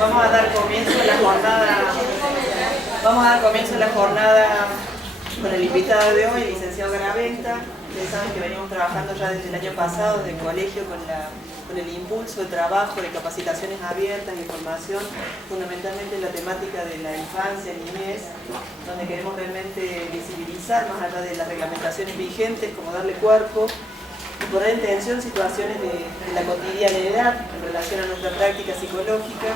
Vamos a dar comienzo a la jornada con el invitado de hoy, el licenciado Garaventa. Ustedes saben que venimos trabajando ya desde el año pasado, desde el colegio, con el impulso de trabajo de capacitaciones abiertas y formación, fundamentalmente en la temática de la infancia, niñez, donde queremos realmente visibilizar, más allá de las reglamentaciones vigentes, como darle cuerpo y poner en tensión situaciones de la cotidianidad en relación a nuestra práctica psicológica.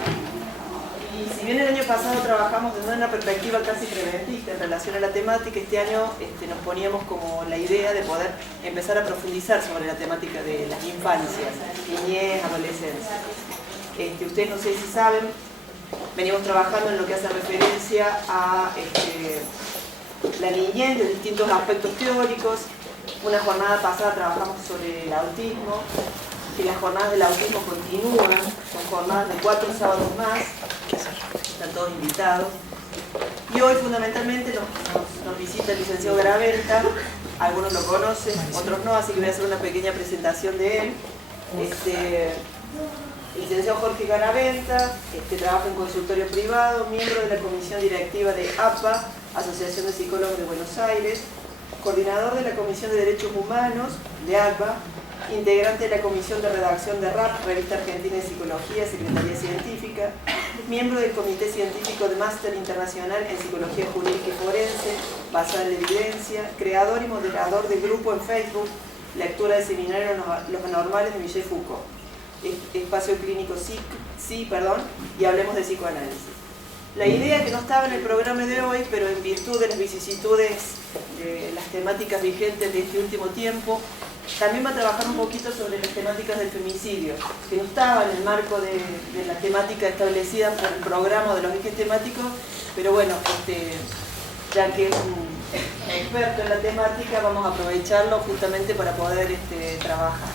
Y si bien el año pasado trabajamos desde una perspectiva casi preventista en relación a la temática, este año nos poníamos como la idea de poder empezar a profundizar sobre la temática de las infancias, niñez, adolescencia. Ustedes no sé si saben, venimos trabajando en lo que hace referencia a la niñez de distintos aspectos teóricos. Una jornada pasada trabajamos sobre el autismo, y las jornadas del autismo continúan, son jornadas de 4 sábados más, están todos invitados. Y hoy fundamentalmente nos visita el licenciado Garaventa, algunos lo conocen, otros no, así que voy a hacer una pequeña presentación de él. El licenciado Jorge Garaventa trabaja en consultorio privado, miembro de la comisión directiva de APA, Asociación de Psicólogos de Buenos Aires, coordinador de la Comisión de Derechos Humanos de APA, integrante de la Comisión de Redacción de RAP, Revista Argentina de Psicología, Secretaría Científica, miembro del Comité Científico de Máster Internacional en Psicología Jurídica y Forense, basada en la evidencia, creador y moderador del grupo en Facebook, lectura del seminario Los Anormales de Michel Foucault, espacio clínico y hablemos de psicoanálisis. La idea que no estaba en el programa de hoy, pero en virtud de las vicisitudes de las temáticas vigentes de este último tiempo, también va a trabajar un poquito sobre las temáticas del femicidio, que no estaba en el marco de la temática establecida por el programa de los ejes temáticos, pero bueno, ya que es un experto en la temática, vamos a aprovecharlo justamente para poder trabajar.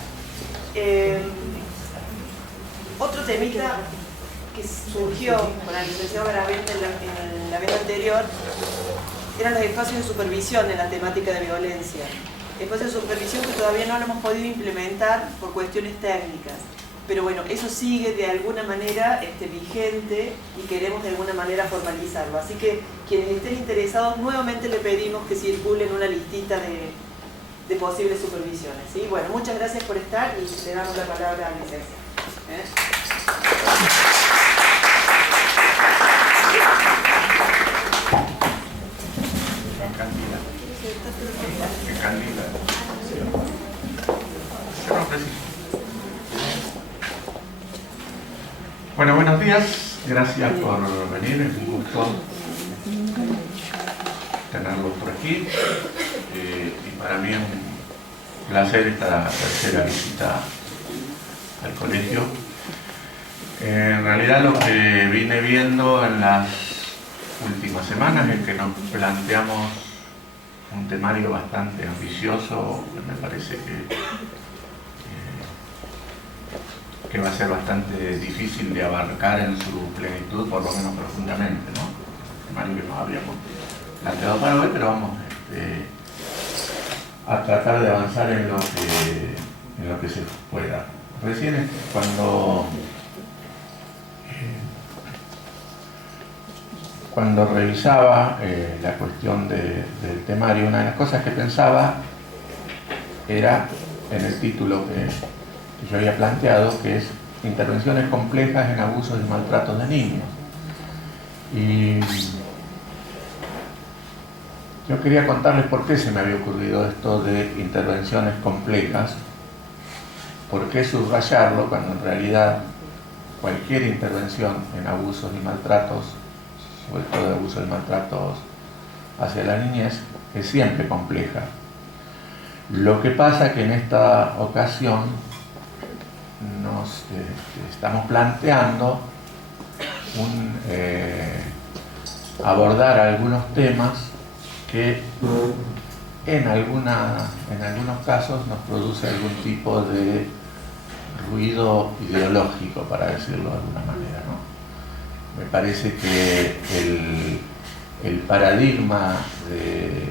Otro temita que surgió con el licenciado Garaventa en la vez anterior eran los espacios de supervisión en la temática de violencia. Espacios de supervisión que todavía no lo hemos podido implementar por cuestiones técnicas. Pero bueno, eso sigue de alguna manera vigente y queremos de alguna manera formalizarlo. Así que quienes estén interesados, nuevamente le pedimos que circulen una listita de posibles supervisiones, ¿sí? Bueno, muchas gracias por estar y le damos la palabra al licenciado. Bueno, buenos días, gracias por venir, es un gusto tenerlos por aquí y para mí es un placer esta tercera visita al colegio. En realidad lo que vine viendo en las últimas semanas es que nos planteamos un temario bastante ambicioso, que me parece que va a ser bastante difícil de abarcar en su plenitud, por lo menos profundamente, ¿no? El temario que nos habíamos planteado para hoy, pero vamos a tratar de avanzar en lo que se pueda. Recién cuando revisaba la cuestión del temario, una de las cosas que pensaba era en el título que yo había planteado, que es intervenciones complejas en abusos y maltratos de niños. Y yo quería contarles por qué se me había ocurrido esto de intervenciones complejas, por qué subrayarlo cuando en realidad cualquier intervención en abusos y maltratos, sobre todo de abusos y maltratos hacia la niñez, es siempre compleja. Lo que pasa que en esta ocasión nos estamos planteando abordar algunos temas que en algunos casos nos produce algún tipo de ruido ideológico, para decirlo de alguna manera, ¿no? Me parece que el paradigma de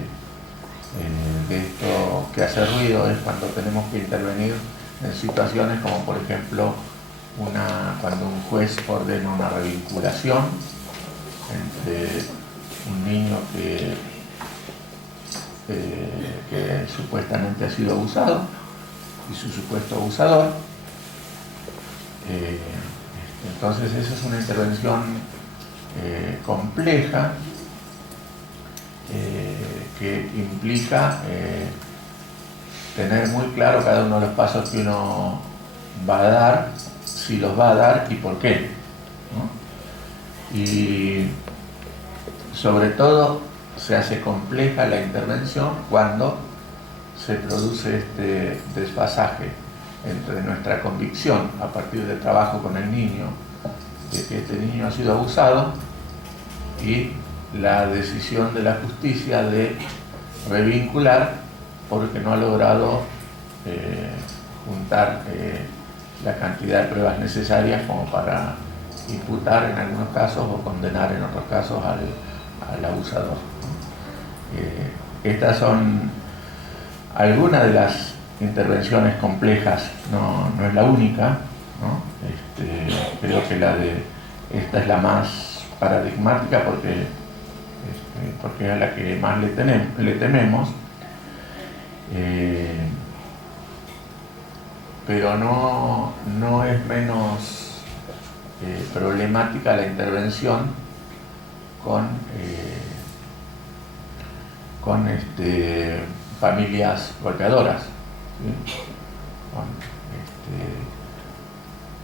esto que hace ruido es cuando tenemos que intervenir en situaciones como por ejemplo cuando un juez ordena una revinculación entre un niño que supuestamente ha sido abusado y su supuesto abusador. Entonces esa es una intervención compleja que implica tener muy claro cada uno de los pasos que uno va a dar, si los va a dar y por qué, ¿no? Y sobre todo se hace compleja la intervención cuando se produce este desfasaje entre nuestra convicción a partir del trabajo con el niño de que este niño ha sido abusado y la decisión de la justicia de revincular porque no ha logrado juntar la cantidad de pruebas necesarias como para imputar en algunos casos o condenar en otros casos al abusador. Estas son algunas de las intervenciones complejas, no es la única, ¿no? Creo que esta es la más paradigmática porque es a la que más le tememos, pero no es menos problemática la intervención con familias golpeadoras, ¿sí?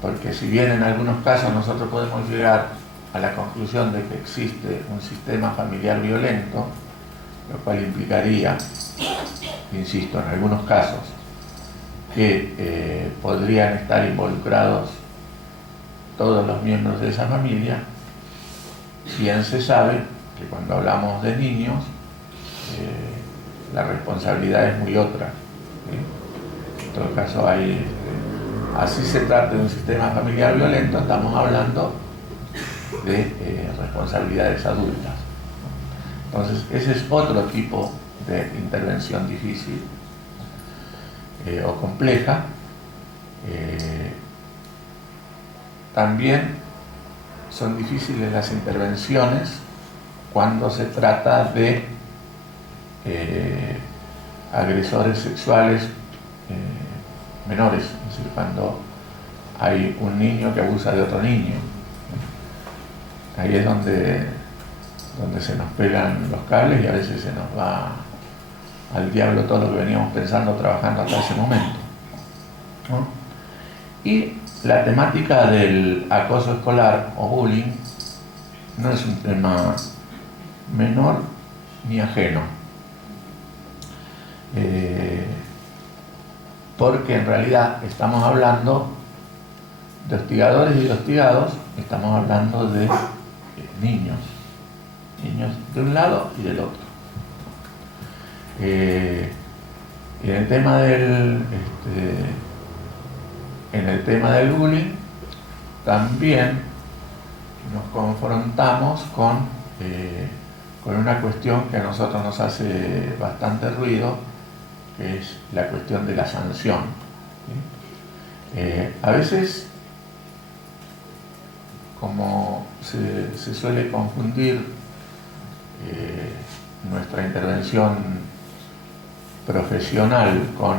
Porque si bien en algunos casos nosotros podemos llegar a la conclusión de que existe un sistema familiar violento, lo cual implicaría, insisto, en algunos casos, que podrían estar involucrados todos los miembros de esa familia, bien se sabe que cuando hablamos de niños, la responsabilidad es muy otra, ¿sí? En todo caso, así se trata de un sistema familiar violento, estamos hablando de responsabilidades adultas. Entonces, ese es otro tipo de intervención difícil o compleja. También son difíciles las intervenciones cuando se trata de agresores sexuales menores, es decir, cuando hay un niño que abusa de otro niño. Ahí es donde se nos pegan los cables y a veces se nos va al diablo todo lo que veníamos pensando, trabajando hasta ese momento, ¿no? Y la temática del acoso escolar o bullying no es un tema menor ni ajeno, porque en realidad estamos hablando de hostigadores y de hostigados, estamos hablando de niños de un lado y del otro. Y en el tema del bullying también nos confrontamos con una cuestión que a nosotros nos hace bastante ruido, que es la cuestión de la sanción, ¿sí? A veces, como se suele confundir nuestra intervención profesional con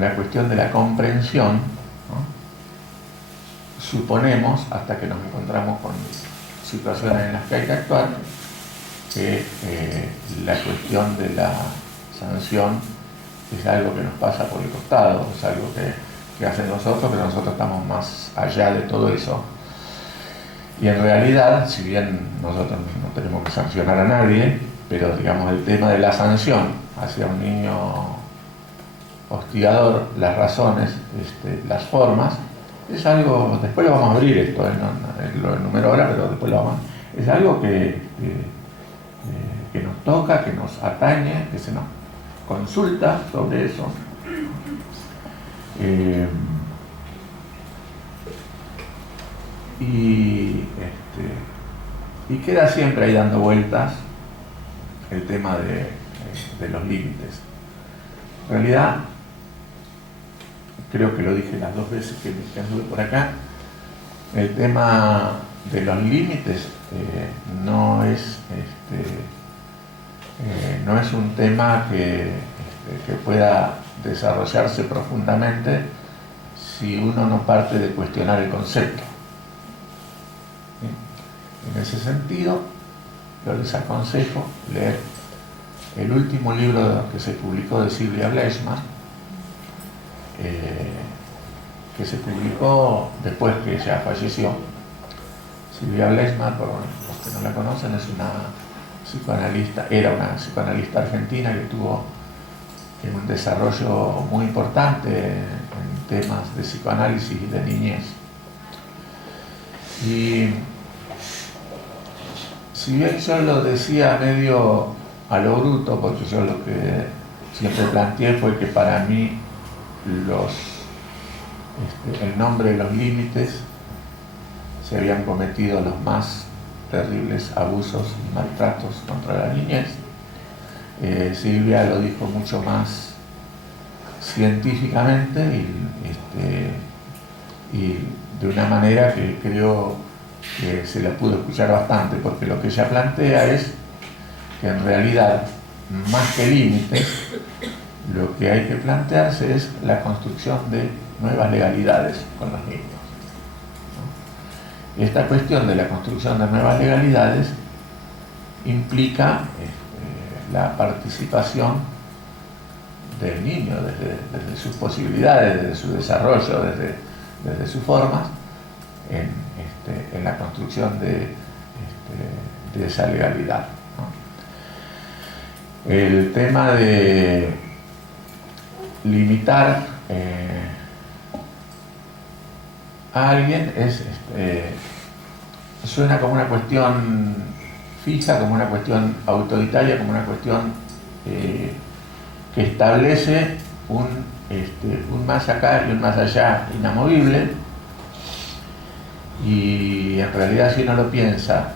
la cuestión de la comprensión, ¿no? Suponemos, hasta que nos encontramos con situaciones en las que hay que actuar, que la cuestión de la sanción es algo que nos pasa por el costado, es algo que hacen nosotros, pero nosotros estamos más allá de todo eso. Y en realidad, si bien nosotros no tenemos que sancionar a nadie, pero digamos el tema de la sanción hacia un niño hostigador, las razones, las formas, es algo, después lo vamos a abrir esto, lo enumero ahora, pero después lo vamos a... Es algo que nos toca, que nos atañe, que se nos consulta sobre eso. Y queda siempre ahí dando vueltas el tema de los límites. En realidad, creo que lo dije las 2 veces que anduve por acá, el tema de los límites no es un tema que pueda desarrollarse profundamente si uno no parte de cuestionar el concepto. ¿Sí? En ese sentido, yo les aconsejo leer el último libro que se publicó de Sylvia Bleishman, que se publicó después que ella falleció. Sylvia Bleishman, por los que no la conocen, es una psicoanalista, era una psicoanalista argentina que tuvo un desarrollo muy importante en temas de psicoanálisis y de niñez. Y si bien yo lo decía medio a lo bruto, porque yo lo que siempre planteé fue que para mí el nombre de los límites se habían cometido los más terribles abusos y maltratos contra la niñez. Silvia lo dijo mucho más científicamente y de una manera que creo que se la pudo escuchar bastante, porque lo que ella plantea es que en realidad, más que límites, lo que hay que plantearse es la construcción de nuevas legalidades con los niños. ¿No? Esta cuestión de la construcción de nuevas legalidades implica la participación del niño desde sus posibilidades, desde su desarrollo, desde sus formas, en la construcción de esa legalidad, ¿no? El tema de limitar a alguien suena como una cuestión fija, como una cuestión autoritaria, como una cuestión que establece un más acá y un más allá inamovible, y en realidad, si uno lo piensa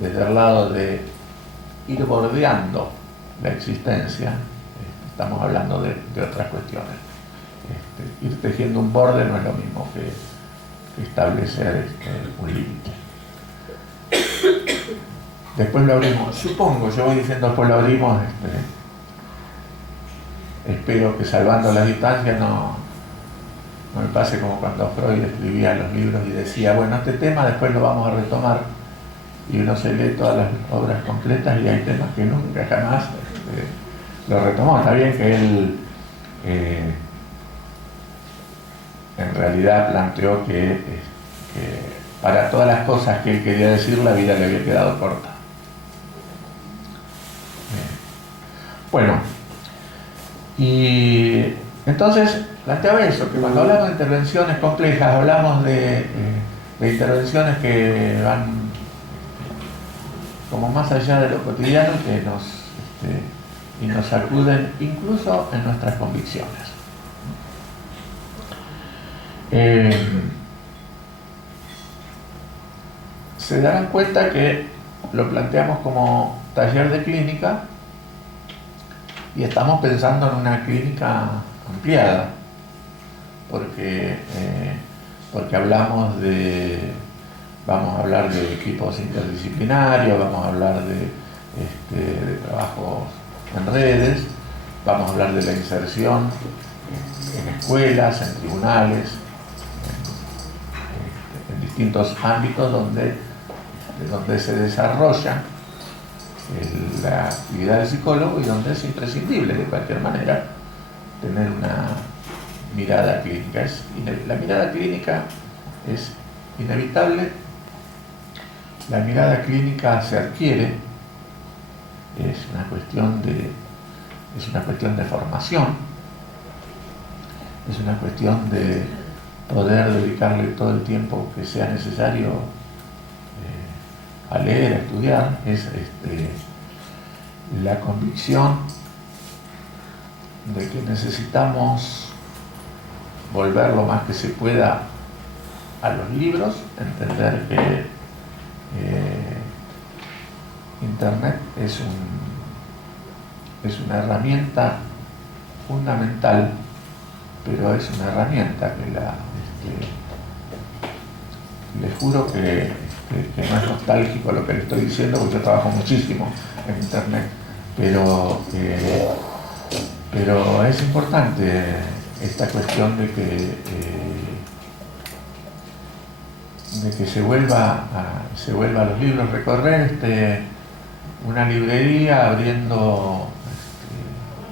desde el lado de ir bordeando la existencia, estamos hablando de otras cuestiones. Ir tejiendo un borde no es lo mismo que establecer un límite. Después lo abrimos, supongo, yo voy diciendo después lo abrimos, espero que salvando las distancias no me pase como cuando Freud escribía los libros y decía, bueno, este tema después lo vamos a retomar, y uno se lee todas las obras completas y hay temas que nunca jamás lo retomó. Está bien que él en realidad planteó que para todas las cosas que él quería decir la vida le había quedado corta. Bueno, y entonces planteaba eso, que cuando hablamos de intervenciones complejas, hablamos de intervenciones que van como más allá de lo cotidiano y nos sacuden incluso en nuestras convicciones. Se darán cuenta que lo planteamos como taller de clínica y estamos pensando en una clínica ampliada, porque vamos a hablar de equipos interdisciplinarios, vamos a hablar de trabajos en redes, vamos a hablar de la inserción en escuelas, en tribunales, en distintos ámbitos donde se desarrolla la actividad del psicólogo y donde es imprescindible de cualquier manera tener una mirada clínica. La mirada clínica es inevitable, la mirada clínica se adquiere, es una cuestión de formación, es una cuestión de poder dedicarle todo el tiempo que sea necesario a leer, a estudiar. Es la convicción de que necesitamos volver lo más que se pueda a los libros, entender que Internet es una herramienta fundamental pero es una herramienta que les juro que no es nostálgico lo que les estoy diciendo, porque yo trabajo muchísimo en internet, pero es importante esta cuestión de que se vuelva a los libros. Recorrer una librería abriendo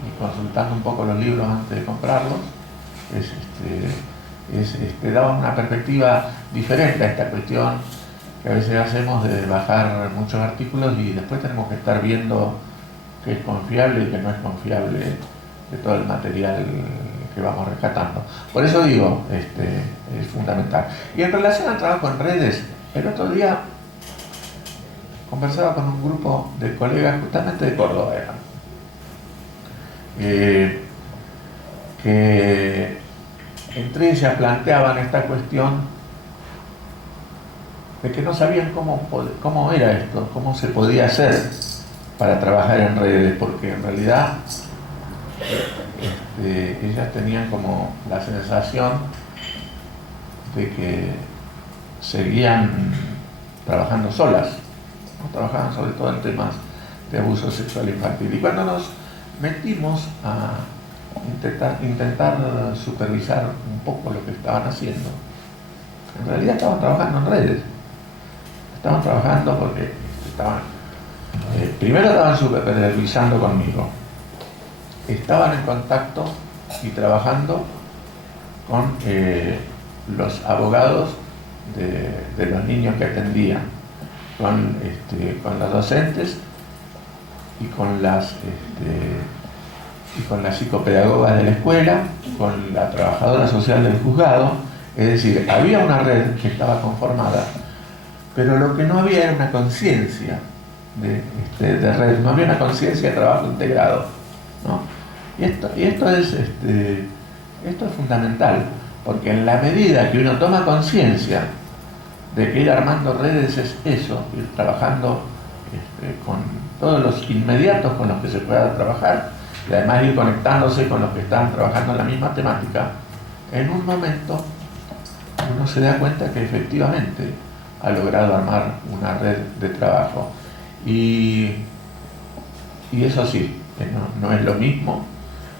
y consultando un poco los libros antes de comprarlos da una perspectiva diferente a esta cuestión que a veces hacemos de bajar muchos artículos y después tenemos que estar viendo qué es confiable y qué no es confiable de todo el material que vamos rescatando. Por eso digo, es fundamental. Y en relación al trabajo en redes, el otro día conversaba con un grupo de colegas justamente de Córdoba, que entre ellas planteaban esta cuestión de que no sabían cómo era esto, cómo se podía hacer para trabajar en redes, porque en realidad ellas tenían como la sensación de que seguían trabajando solas, ¿no? Trabajaban sobre todo en temas de abuso sexual infantil. Y cuando nos metimos a intentar supervisar un poco lo que estaban haciendo, en realidad estaban trabajando en redes. Estaban trabajando porque primero estaban supervisando conmigo, estaban en contacto y trabajando con los abogados de los niños que atendían, con los docentes y con las psicopedagogas de la escuela, con la trabajadora social del juzgado. Es decir, había una red que estaba conformada, pero lo que no había era una conciencia de red, no había una conciencia de trabajo integrado, ¿no? Y esto es fundamental, porque en la medida que uno toma conciencia de que ir armando redes es eso, ir trabajando con todos los inmediatos con los que se pueda trabajar, y además ir conectándose con los que están trabajando en la misma temática, en un momento uno se da cuenta que efectivamente ha logrado armar una red de trabajo. Y eso sí, que no es lo mismo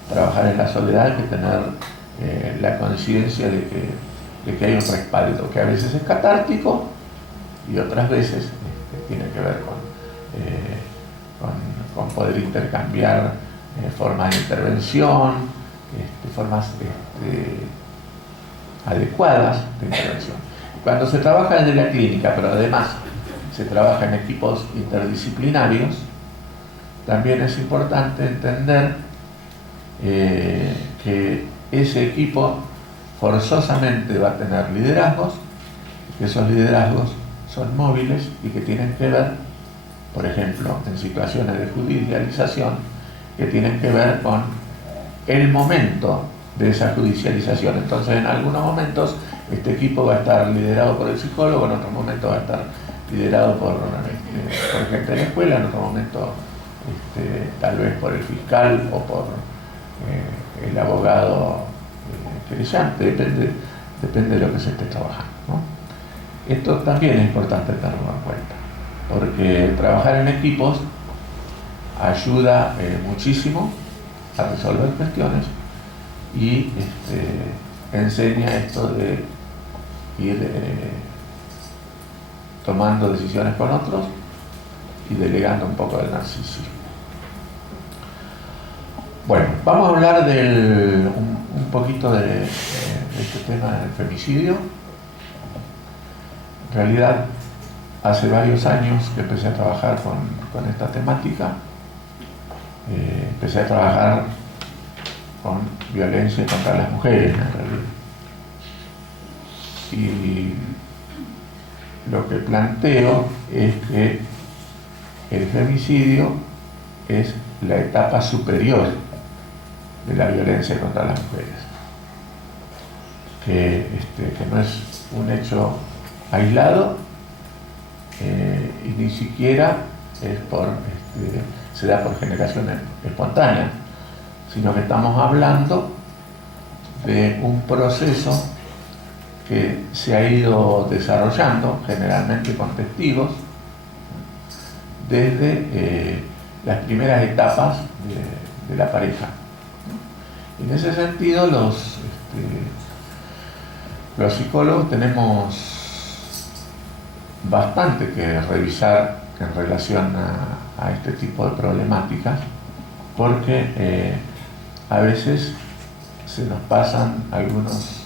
trabajar en la soledad que tener la conciencia de que hay un respaldo, que a veces es catártico y otras veces tiene que ver con poder intercambiar formas de intervención, formas adecuadas de intervención. Cuando se trabaja desde la clínica, pero además se trabaja en equipos interdisciplinarios, también es importante entender que ese equipo forzosamente va a tener liderazgos, que esos liderazgos son móviles y que tienen que ver, por ejemplo, en situaciones de judicialización, que tienen que ver con el momento de esa judicialización. Entonces, en algunos momentos este equipo va a estar liderado por el psicólogo, en otros momentos va a estar liderado por gente de la escuela, en otro momento tal vez por el fiscal o por el abogado querellante, depende de lo que se esté trabajando, ¿no? Esto también es importante tenerlo en cuenta, porque trabajar en equipos ayuda muchísimo a resolver cuestiones y enseña esto de ir tomando decisiones con otros y delegando un poco del narcisismo. Bueno, vamos a hablar un poquito de este tema del femicidio. En realidad, hace varios años que empecé a trabajar con esta temática. Empecé a trabajar con violencia contra las mujeres, en realidad. Y lo que planteo es que el femicidio es la etapa superior de la violencia contra las mujeres, que no es un hecho aislado y ni siquiera se da por generación espontánea, sino que estamos hablando de un proceso que se ha ido desarrollando, generalmente con testigos, desde las primeras etapas de la pareja. En ese sentido, los psicólogos tenemos bastante que revisar en relación a este tipo de problemáticas, porque a veces se nos pasan algunos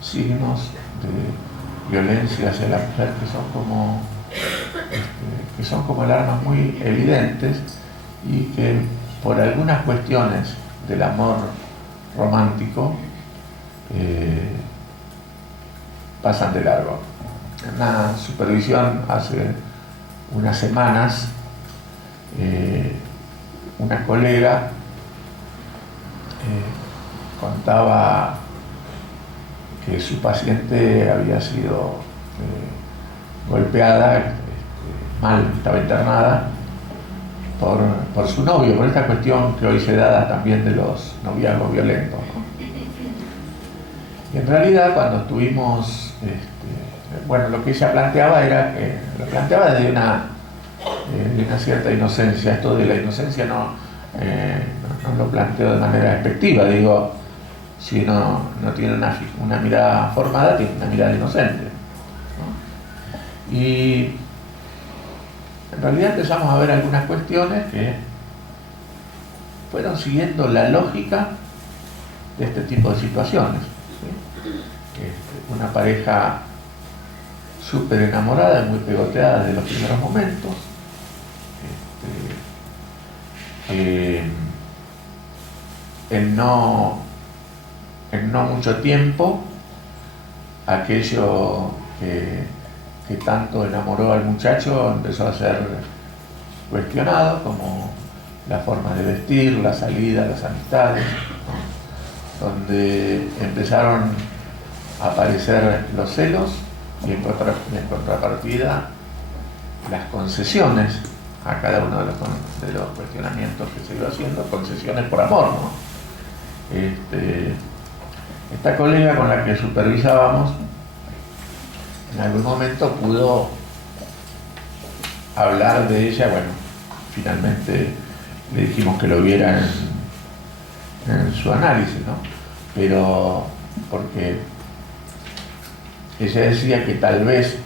signos de violencia hacia la mujer que son como alarmas muy evidentes y que por algunas cuestiones del amor romántico pasan de largo. En una supervisión hace unas semanas, una colega contaba que su paciente había sido golpeada, mal, estaba internada por su novio, por esta cuestión que hoy se da también de los noviazgos violentos, ¿no? Y en realidad cuando estuvimos, bueno, lo que ella planteaba era que lo planteaba desde una cierta inocencia. Esto de la inocencia no lo planteo de manera despectiva, digo, si uno no tiene una mirada formada, tiene una mirada inocente, ¿no? Y en realidad empezamos a ver algunas cuestiones que fueron siguiendo la lógica de este tipo de situaciones, ¿sí? Una pareja súper enamorada y muy pegoteada desde los primeros momentos, en no mucho tiempo aquello que tanto enamoró al muchacho empezó a ser cuestionado, como la forma de vestir, la salida, las amistades, ¿no? Donde empezaron a aparecer los celos y en contrapartida las concesiones a cada uno de los cuestionamientos que se iba haciendo, concesiones por amor, ¿no? Esta colega con la que supervisábamos en algún momento pudo hablar de ella. Bueno, finalmente le dijimos que lo viera en su análisis, ¿no? Pero porque ella decía que tal vez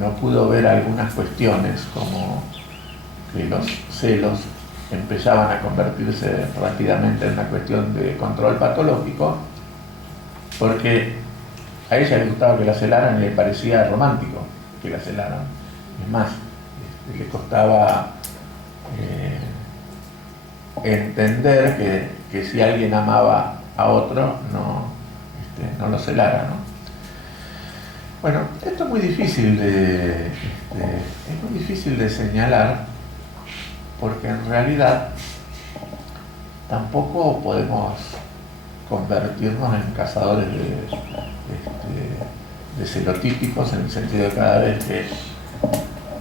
no pudo ver algunas cuestiones, como que los celos empezaban a convertirse rápidamente en una cuestión de control patológico, porque a ella le gustaba que la celaran y le parecía romántico que la celaran. Es más, le costaba entender que si alguien amaba a otro no lo celara, ¿no? Bueno, esto es muy difícil de señalar, porque en realidad tampoco podemos convertirnos en cazadores de celotípicos, en el sentido de que cada vez que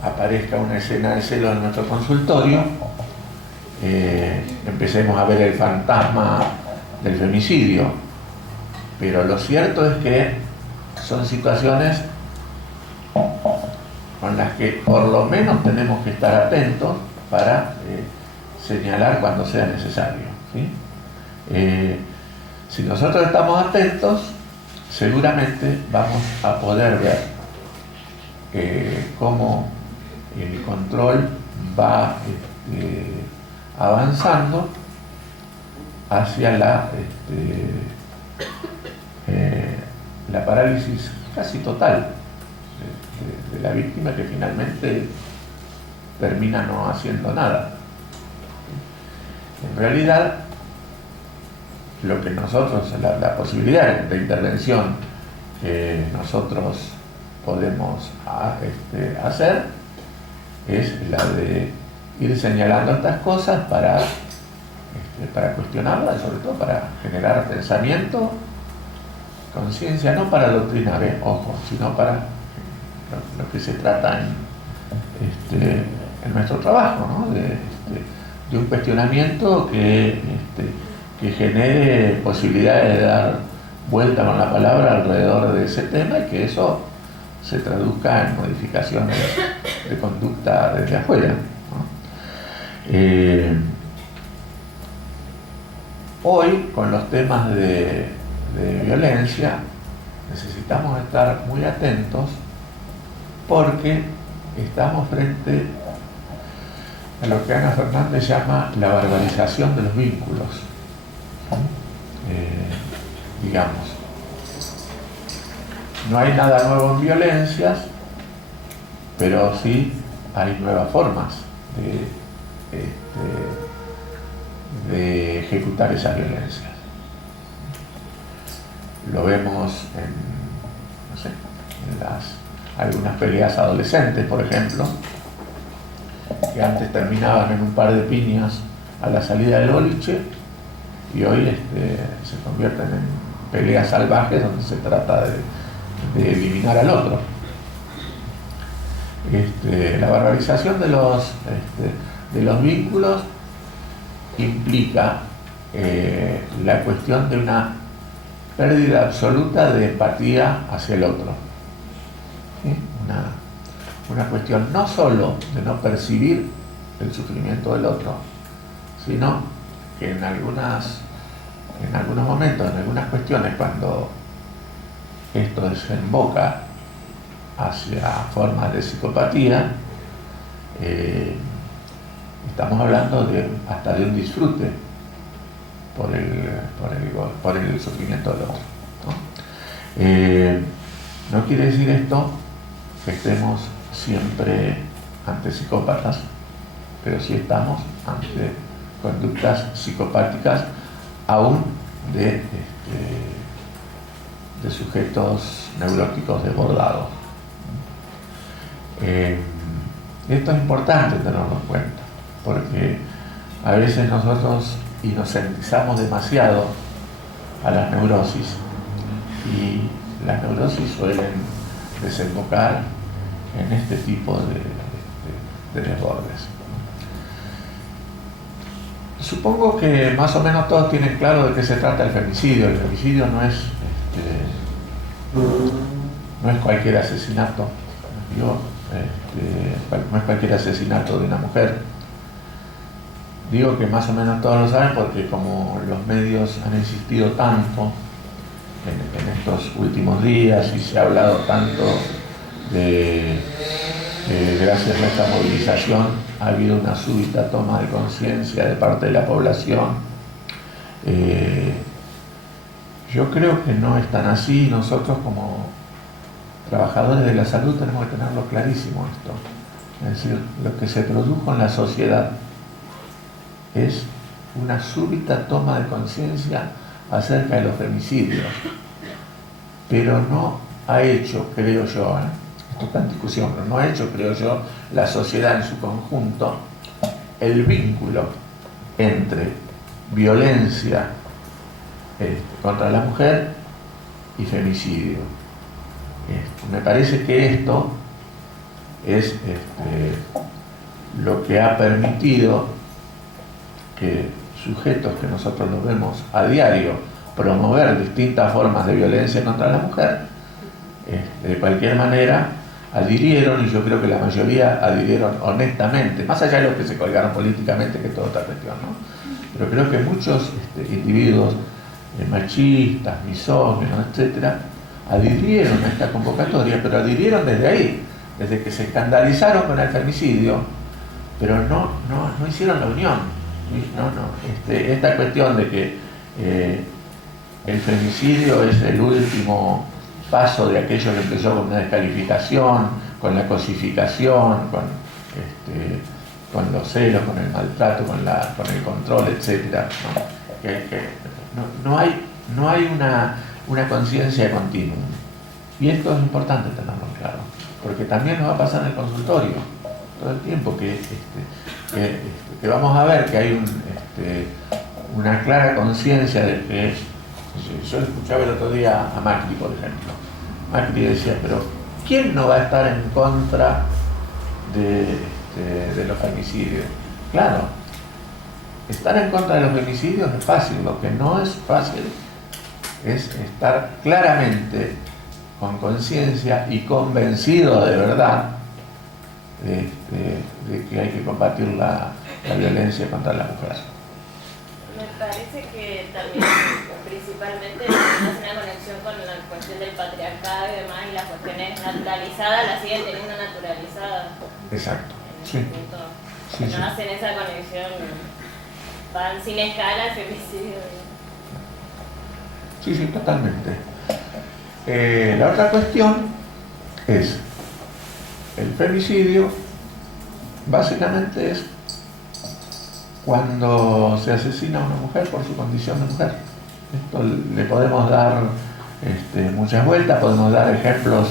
aparezca una escena de celos en nuestro consultorio, empecemos a ver el fantasma del femicidio. Pero lo cierto es que son situaciones con las que por lo menos tenemos que estar atentos para señalar cuando sea necesario, ¿sí? Si nosotros estamos atentos, seguramente vamos a poder ver cómo el control va avanzando hacia la parálisis casi total de la víctima, que finalmente termina no haciendo nada. En realidad, lo que nosotros, la posibilidad de intervención que nosotros podemos hacer es la de ir señalando estas cosas para cuestionarlas, sobre todo para generar pensamiento, conciencia, no para adoctrinar, ojo, sino para lo que se trata en nuestro trabajo, ¿no? De un cuestionamiento que genere posibilidades de dar vuelta con la palabra alrededor de ese tema y que eso se traduzca en modificaciones de conducta desde afuera, ¿no? Hoy, con los temas de violencia, necesitamos estar muy atentos porque estamos frente a lo que Ana Fernández llama la barbarización de los vínculos. Digamos, no hay nada nuevo en violencias, pero sí hay nuevas formas de ejecutar esas violencias. Lo vemos no sé, en algunas peleas adolescentes, por ejemplo, que antes terminaban en un par de piñas a la salida del boliche y hoy se convierten en peleas salvajes donde se trata de eliminar al otro. La barbarización de los vínculos implica la cuestión de una pérdida absoluta de empatía hacia el otro. ¿Sí? Una cuestión no solo de no percibir el sufrimiento del otro, sino que en algunos momentos, en algunas cuestiones, cuando esto desemboca hacia formas de psicopatía, estamos hablando hasta de un disfrute por el sufrimiento del otro, ¿no? No quiere decir esto que estemos siempre ante psicópatas, pero sí estamos ante conductas psicopáticas aún de sujetos neuróticos desbordados. Esto es importante tenerlo en cuenta, porque a veces nosotros inocentizamos demasiado a las neurosis y las neurosis suelen desembocar en este tipo de desbordes. Supongo que más o menos todos tienen claro de qué se trata el femicidio. El femicidio no es cualquier asesinato, no es cualquier asesinato de una mujer. Digo que más o menos todos lo saben porque como los medios han insistido tanto en estos últimos días y se ha hablado tanto de gracias a esta movilización ha habido una súbita toma de conciencia de parte de la población. Yo creo que no es tan así. Nosotros como trabajadores de la salud tenemos que tenerlo clarísimo esto. Es decir, lo que se produjo en la sociedad es una súbita toma de conciencia acerca de los femicidios, pero no ha hecho, creo yo, esto está en discusión, pero no ha hecho, creo yo, la sociedad en su conjunto el vínculo entre violencia contra la mujer y femicidio. Me parece que esto es lo que ha permitido que sujetos que nosotros los vemos a diario promover distintas formas de violencia contra la mujer, de cualquier manera adhirieron, y yo creo que la mayoría adhirieron honestamente, más allá de los que se colgaron políticamente, que es toda otra cuestión, ¿no? Pero creo que muchos individuos machistas, misóginos, etcétera, adhirieron a esta convocatoria, pero adhirieron desde ahí, desde que se escandalizaron con el femicidio, pero no hicieron la unión. Esta cuestión de que el femicidio es el último paso de aquello que empezó con una descalificación, con la cosificación, con los celos, con el maltrato, con el control, etc. No hay una conciencia continua. Y esto es importante tenerlo claro, porque también nos va a pasar en el consultorio todo el tiempo que vamos a ver que hay una clara conciencia de que yo escuchaba el otro día a Macri, por ejemplo. Macri decía, pero ¿quién no va a estar en contra de los femicidios? Claro, estar en contra de los femicidios es fácil, lo que no es fácil es estar claramente con conciencia y convencido de verdad de que hay que combatir la violencia contra la mujer. Me parece que también principalmente hace una conexión con la cuestión del patriarcado y demás, y las cuestiones naturalizadas las siguen teniendo naturalizadas. Exacto. Sí. Sí, no hacen esa conexión, van sin escala al femicidio. Sí, sí, totalmente. La otra cuestión es, el femicidio básicamente es cuando se asesina a una mujer por su condición de mujer. Esto le podemos dar muchas vueltas, podemos dar ejemplos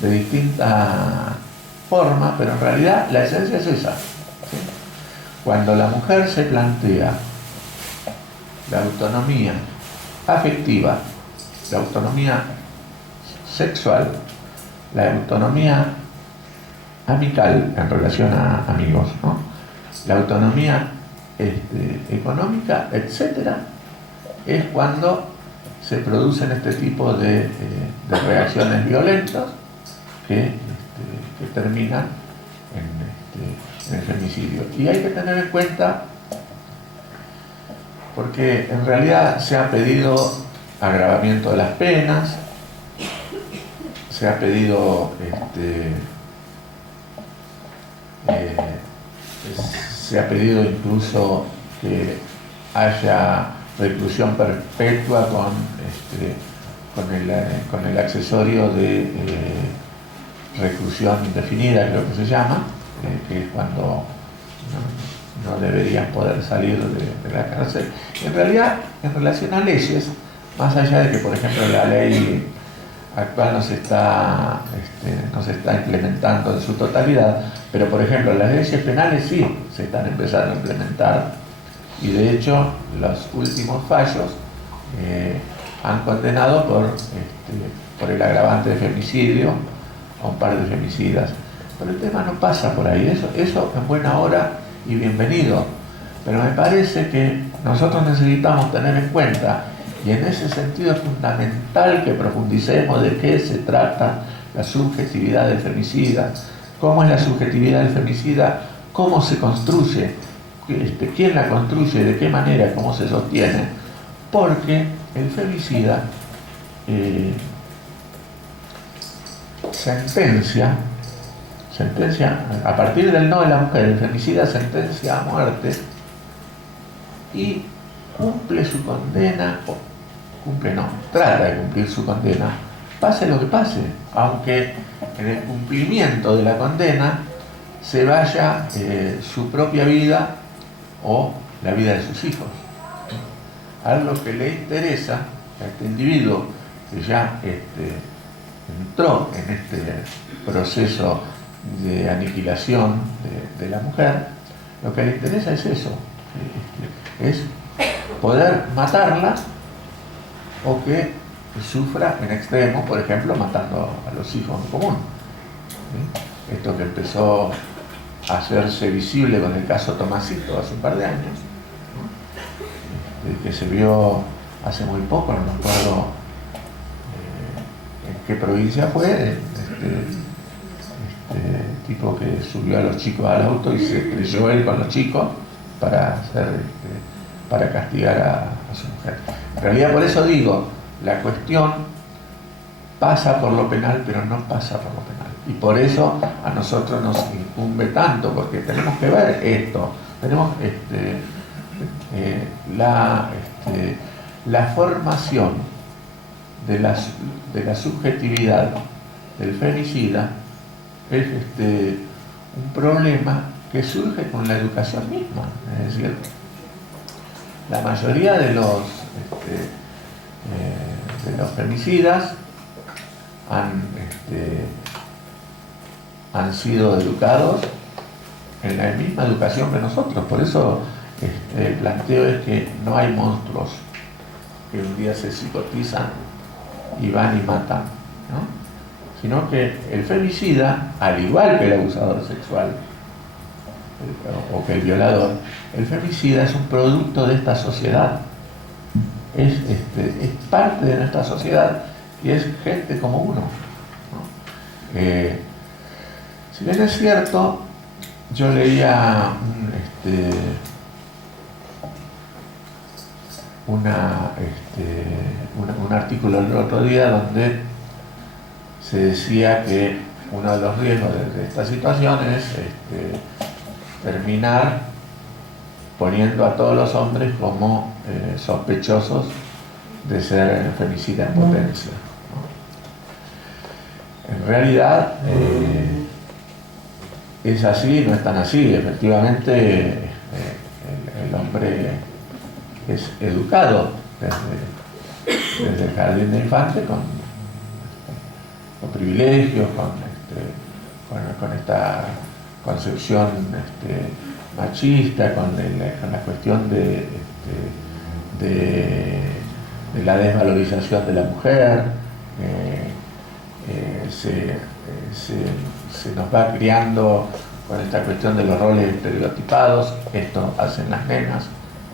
de distintas formas, pero en realidad la esencia es esa, ¿sí? Cuando la mujer se plantea la autonomía afectiva, la autonomía sexual, la autonomía amical en relación a amigos, ¿no? La autonomía económica, etcétera, es cuando se producen este tipo de reacciones violentas que terminan en el femicidio. Y hay que tener en cuenta, porque en realidad se ha pedido agravamiento de las penas, se ha pedido se ha pedido incluso que haya reclusión perpetua con el accesorio de reclusión indefinida, creo que se llama, que es cuando no deberían poder salir de la cárcel. En realidad, en relación a leyes, más allá de que, por ejemplo, la ley actual no se está implementando en su totalidad, pero por ejemplo las leyes penales sí se están empezando a implementar, y de hecho los últimos fallos han condenado por el agravante de femicidio a un par de femicidas. Pero el tema no pasa por ahí, eso en buena hora y bienvenido, pero me parece que nosotros necesitamos tener en cuenta, y en ese sentido es fundamental que profundicemos de qué se trata la subjetividad del femicida, cómo es la subjetividad del femicida, cómo se construye, quién la construye, de qué manera, cómo se sostiene, porque el femicida sentencia a partir del no de la mujer, el femicida sentencia a muerte y cumple su condena, trata de cumplir su condena, pase lo que pase, aunque en el cumplimiento de la condena se vaya su propia vida o la vida de sus hijos. Algo que le interesa a este individuo que ya entró en este proceso de aniquilación de la mujer, lo que le interesa es eso, es poder matarla o que sufra en extremo, por ejemplo, matando a los hijos en común. ¿Sí? Esto que empezó a hacerse visible con el caso Tomasito hace un par de años, ¿no? Que se vio hace muy poco, no me acuerdo en qué provincia fue, tipo que subió a los chicos al auto y se creyó él con los chicos para castigar a su mujer. En realidad, por eso digo, la cuestión pasa por lo penal, pero no pasa por lo penal. Y por eso a nosotros nos incumbe tanto, porque tenemos que ver esto, tenemos la formación de la subjetividad del femicida es un problema que surge con la educación misma. Es decir, la mayoría de los femicidas han sido educados en la misma educación que nosotros. Por eso el planteo es que no hay monstruos que un día se psicotizan y van y matan, ¿no? Sino que el femicida, al igual que el abusador sexual o que el violador, el femicida es un producto de esta sociedad. es parte de nuestra sociedad y es gente como uno, ¿no? Si bien es cierto, yo leía un artículo el otro día donde se decía que uno de los riesgos de esta situación es terminar poniendo a todos los hombres como sospechosos de ser femicidas en potencia, ¿no? En realidad es así, no es tan así. Efectivamente, el hombre es educado desde el jardín de infantes con privilegios, con esta concepción machista, con la cuestión de la desvalorización de la mujer. Se nos va criando con esta cuestión de los roles estereotipados. Esto hacen las nenas,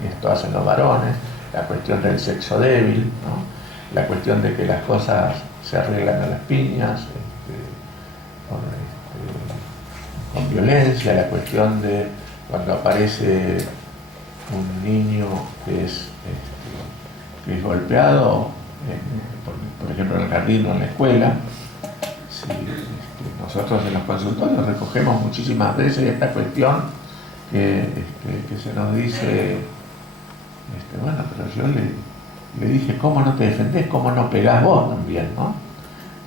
esto hacen los varones, la cuestión del sexo débil, ¿no? La cuestión de que las cosas se arreglan a las piñas, con violencia, la cuestión de cuando aparece un niño que es golpeado, por ejemplo en el jardín o en la escuela. Nosotros en los consultorios recogemos muchísimas veces esta cuestión que se nos dice, bueno, pero yo le dije, ¿cómo no te defendés? ¿Cómo no pegás vos también, no?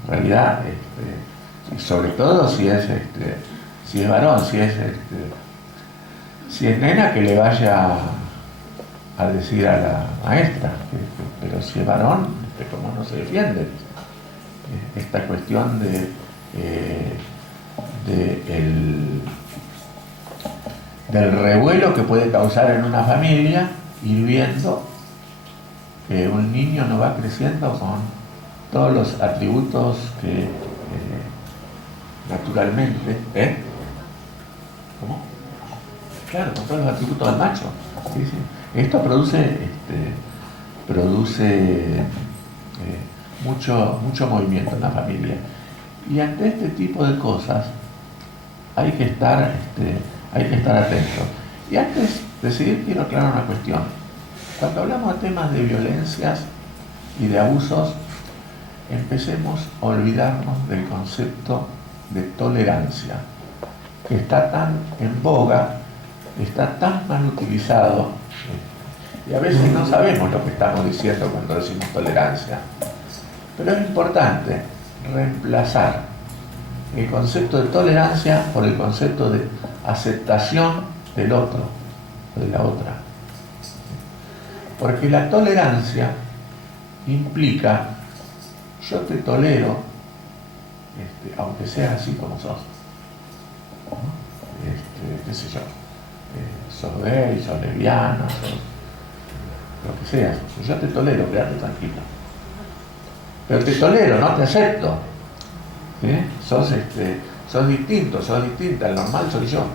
En realidad, y sobre todo si es varón, si es nena, que le vaya a decir a la maestra, pero si es varón, ¿cómo no se defiende? Esta cuestión del revuelo que puede causar en una familia, ir viendo que un niño no va creciendo con todos los atributos que naturalmente, ¿cómo? Claro, con todos los atributos del macho. Sí, sí. Esto produce mucho movimiento en la familia. Y ante este tipo de cosas hay que estar atentos. Y antes de seguir, quiero aclarar una cuestión. Cuando hablamos de temas de violencias y de abusos, empecemos a olvidarnos del concepto de tolerancia, que está tan en boga, está tan mal utilizado, y a veces no sabemos lo que estamos diciendo cuando decimos tolerancia. Pero es importante reemplazar el concepto de tolerancia por el concepto de aceptación del otro o de la otra. Porque la tolerancia implica, yo te tolero, aunque seas así como sos, ¿no? Qué sé yo, sos gay, sos lesbiano, sos lo que seas, yo te tolero, quédate tranquilo. Pero te tolero, no te acepto. ¿Sí? Sos distinto, sos distinta, el normal soy yo.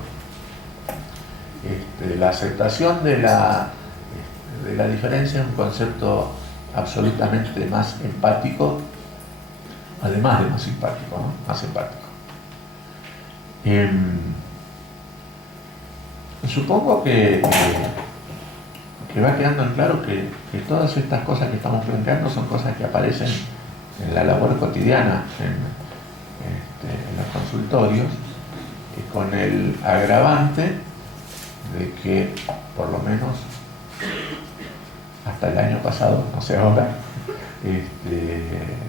La aceptación de la diferencia es un concepto absolutamente más empático, además de más simpático, ¿no? Más empático. Supongo que va quedando en claro que todas estas cosas que estamos planteando son cosas que aparecen en la labor cotidiana, en los consultorios, con el agravante de que, por lo menos hasta el año pasado, no sé ahora,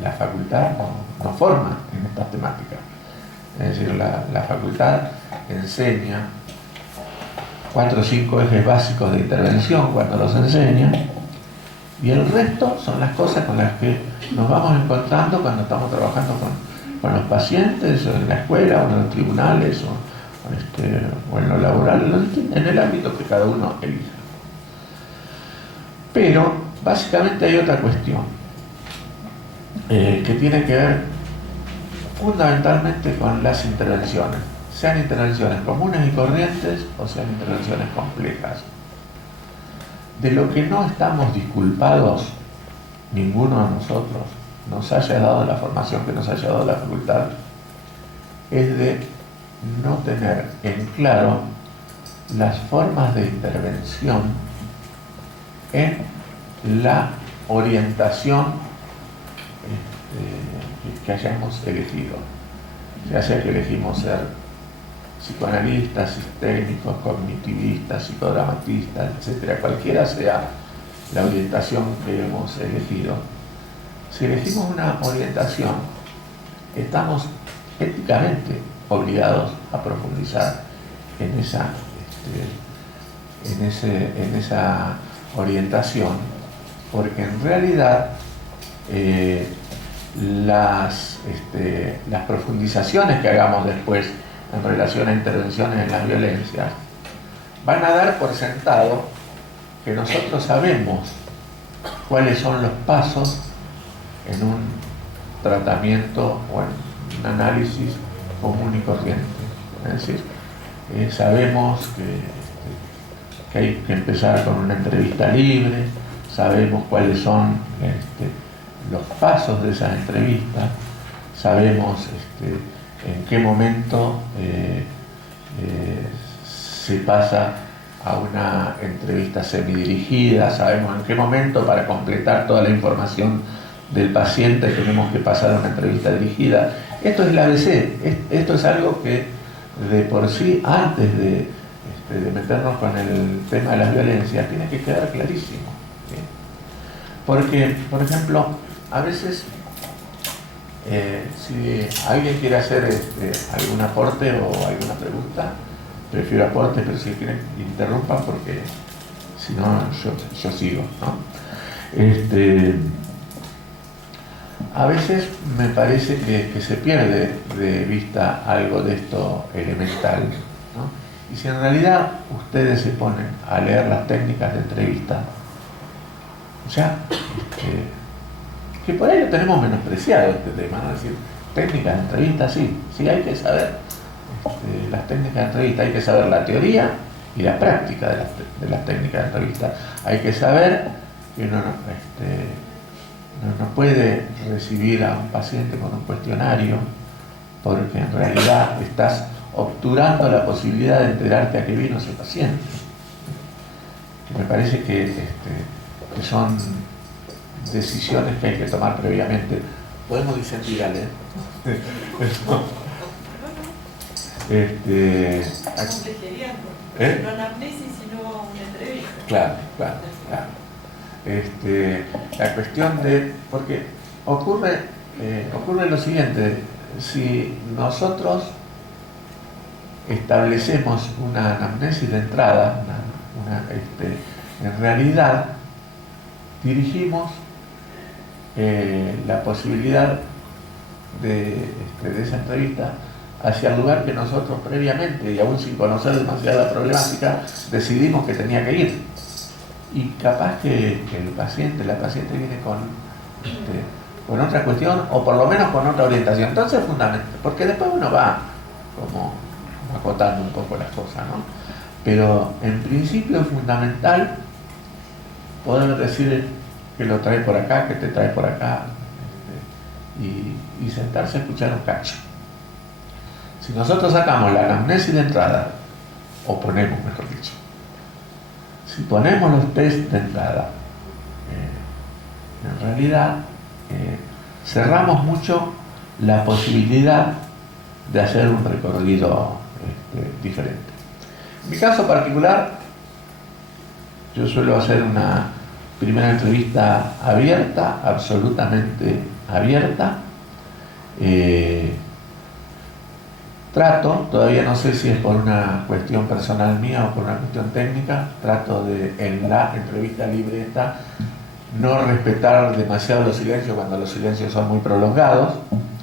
la facultad no forma en estas temáticas. Es decir, la facultad enseña 4 o 5 ejes básicos de intervención cuando los enseña, y el resto son las cosas con las que nos vamos encontrando cuando estamos trabajando con los pacientes, o en la escuela, o en los tribunales, o en lo laboral, en el ámbito que cada uno elija. Pero básicamente hay otra cuestión que tiene que ver fundamentalmente con las intervenciones, sean intervenciones comunes y corrientes o sean intervenciones complejas. De lo que no estamos disculpados ninguno de nosotros nos haya dado la formación que nos haya dado la facultad, es de no tener en claro las formas de intervención en la orientación que hayamos elegido. Ya sea que elegimos ser psicoanalistas, sistémicos, cognitivistas, psicodramatistas, etcétera, cualquiera sea la orientación que hemos elegido. Si elegimos una orientación, estamos éticamente obligados a profundizar en esa orientación, porque en realidad las profundizaciones que hagamos después en relación a intervenciones en las violencias van a dar por sentado que nosotros sabemos cuáles son los pasos en un tratamiento o en un análisis común y corriente. Es decir, sabemos que hay que empezar con una entrevista libre, sabemos cuáles son los pasos de esas entrevistas, sabemos en qué momento se pasa a una entrevista semidirigida, sabemos en qué momento para completar toda la información del paciente tenemos que pasar a una entrevista dirigida. Esto es el ABC, esto es algo que de por sí, antes de meternos con el tema de las violencias, tiene que quedar clarísimo, ¿sí? Porque, por ejemplo, a veces si alguien quiere hacer algún aporte o alguna pregunta, prefiero aporte, pero si quieren interrumpan porque si no yo sigo, ¿no? A veces me parece que se pierde de vista algo de esto elemental, ¿no? Y si en realidad ustedes se ponen a leer las técnicas de entrevista, ya que por ahí lo tenemos menospreciado este tema, ¿no? Es decir, técnicas de entrevista, sí hay que saber las técnicas de entrevista, hay que saber la teoría y la práctica de las técnicas de entrevista. Hay que saber que uno no puede recibir a un paciente con un cuestionario, porque en realidad estás obturando la posibilidad de enterarte a qué vino ese paciente. Me parece que son decisiones que hay que tomar previamente. Podemos disentir, Ale. No anamnesis, sino una entrevista. Claro. La cuestión de... porque ocurre lo siguiente: si nosotros establecemos una anamnesis de entrada, en realidad dirigimos la posibilidad de esa entrevista hacia el lugar que nosotros previamente, y aún sin conocer demasiado la problemática, decidimos que tenía que ir. Y capaz que la paciente viene con otra cuestión, o por lo menos con otra orientación. Entonces es fundamental, porque después uno va como acotando un poco las cosas, ¿no? Pero en principio es fundamental poder decir que lo trae por acá, que te trae por acá, y sentarse a escuchar un cacho. Si nosotros sacamos la anamnesis de entrada, o ponemos, mejor dicho, si ponemos los test de entrada, en realidad cerramos mucho la posibilidad de hacer un recorrido diferente. En mi caso particular, yo suelo hacer una primera entrevista abierta, absolutamente abierta. Trato, todavía no sé si es por una cuestión personal mía o por una cuestión técnica, trato de, en la entrevista libre esta, no respetar demasiado los silencios cuando los silencios son muy prolongados.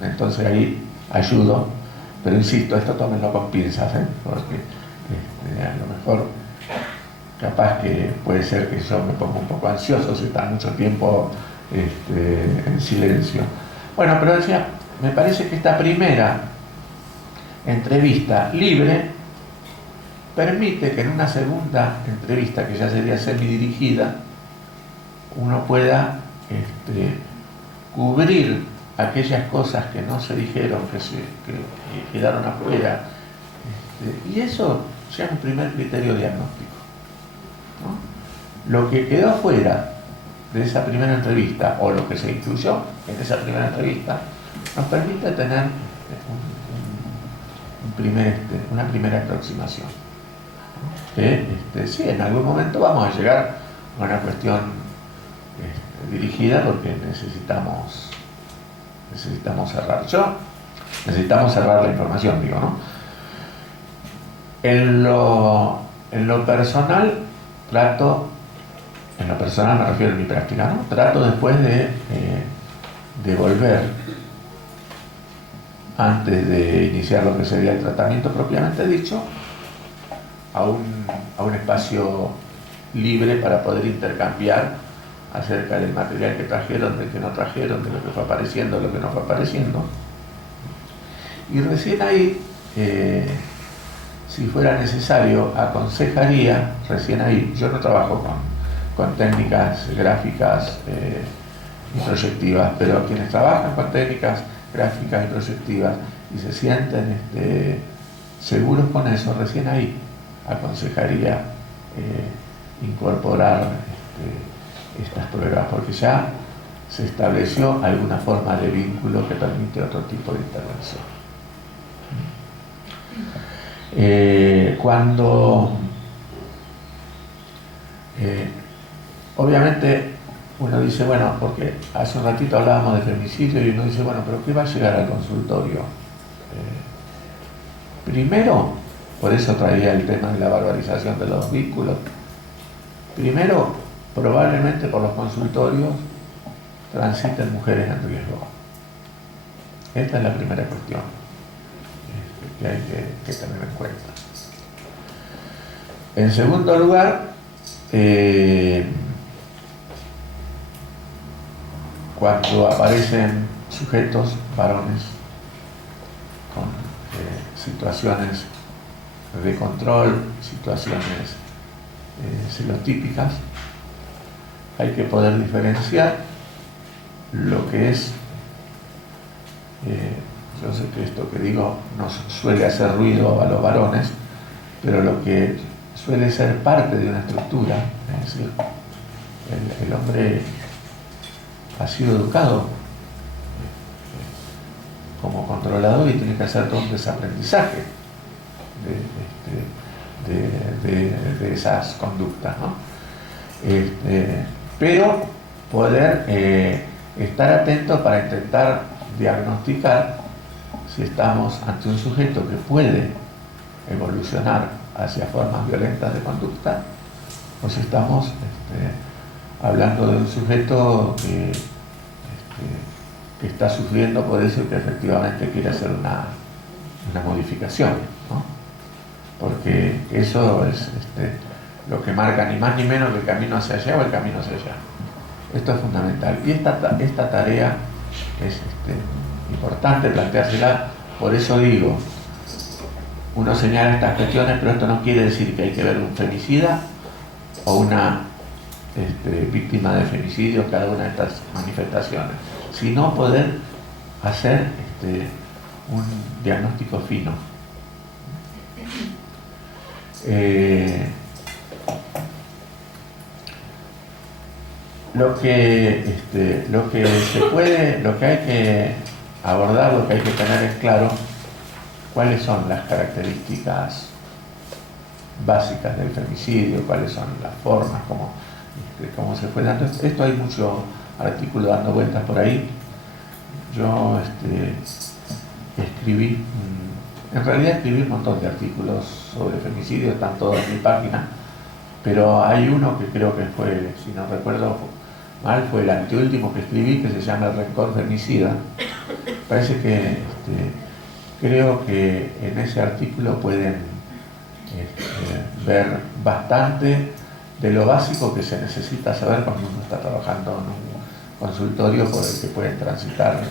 Entonces ahí ayudo, pero insisto, esto tómenlo con pinzas, porque a lo mejor capaz que puede ser que yo me ponga un poco ansioso si está mucho tiempo en silencio. Bueno, pero decía, me parece que esta primera entrevista libre permite que en una segunda entrevista, que ya sería semidirigida, uno pueda cubrir aquellas cosas que no se dijeron, que quedaron afuera. Y eso ya es un primer criterio diagnóstico, ¿no? Lo que quedó afuera de esa primera entrevista, o lo que se incluyó en esa primera entrevista, nos permite tener una primera aproximación. Sí, en algún momento vamos a llegar a una cuestión dirigida, porque necesitamos cerrar. Necesitamos cerrar la información, digo, ¿no? En lo personal, en lo personal me refiero a mi práctica, ¿no? Trato después de volver, antes de iniciar lo que sería el tratamiento propiamente dicho, a un espacio libre para poder intercambiar acerca del material que trajeron, del que no trajeron, de lo que fue apareciendo, de lo que no fue apareciendo. Y recién ahí, si fuera necesario, aconsejaría, recién ahí, yo no trabajo con técnicas gráficas y proyectivas, pero quienes trabajan con técnicas gráficas y proyectivas y se sienten seguros con eso, recién ahí aconsejaría incorporar estas pruebas, porque ya se estableció alguna forma de vínculo que permite otro tipo de intervención. Obviamente uno dice, bueno, porque hace un ratito hablábamos de femicidio y uno dice, bueno, pero ¿qué va a llegar al consultorio? Primero, por eso traía el tema de la barbarización de los vínculos. Primero, probablemente por los consultorios transiten mujeres en riesgo. Esta es la primera cuestión que hay que tener en cuenta. En segundo lugar, cuando aparecen sujetos, varones, con situaciones de control, situaciones celotípicas, hay que poder diferenciar lo que es, yo sé que esto que digo nos suele hacer ruido a los varones, pero lo que suele ser parte de una estructura, es decir, el hombre ha sido educado como controlador y tiene que hacer todo un desaprendizaje de esas conductas, ¿no? Pero poder estar atento para intentar diagnosticar si estamos ante un sujeto que puede evolucionar hacia formas violentas de conducta, o si estamos hablando de un sujeto que está sufriendo por eso y que efectivamente quiere hacer una modificación, ¿no? Porque eso es lo que marca ni más ni menos que el camino hacia allá o el camino hacia allá. Esto es fundamental. Y esta tarea es importante planteársela. Por eso digo, uno señala estas cuestiones, pero esto no quiere decir que hay que ver un femicida o una víctima de femicidio, cada una de estas manifestaciones, sino poder hacer un diagnóstico fino. Lo que hay que abordar, lo que hay que tener es claro cuáles son las características básicas del femicidio, cuáles son las formas, cómo se fue dando. Esto hay mucho artículo dando vueltas por ahí. Yo escribí un montón de artículos sobre femicidio, están todos en mi página, pero hay uno que creo que fue, si no recuerdo mal, fue el anteúltimo que escribí, que se llama El rencor femicida. Parece que creo que en ese artículo pueden ver bastante de lo básico que se necesita saber cuando uno está trabajando en un consultorio por el que pueden transitar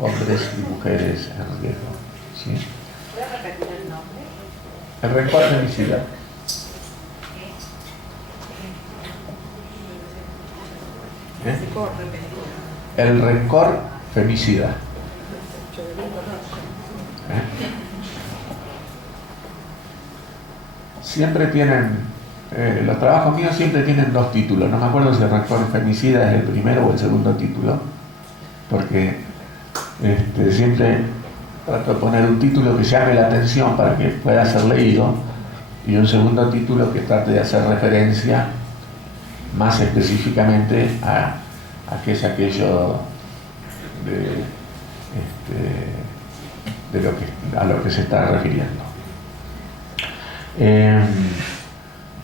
hombres y mujeres en riesgo. ¿Sí? ¿Puedes repetir el nombre? El rencor femicida. ¿Eh? El rencor femicida. Siempre tienen, los trabajos míos siempre tienen dos títulos. No me acuerdo si el rencor femicida es el primero o el segundo título, porque siempre trato de poner un título que llame la atención para que pueda ser leído y un segundo título que trate de hacer referencia más específicamente a qué es aquello a lo que se está refiriendo.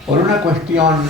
Por una cuestión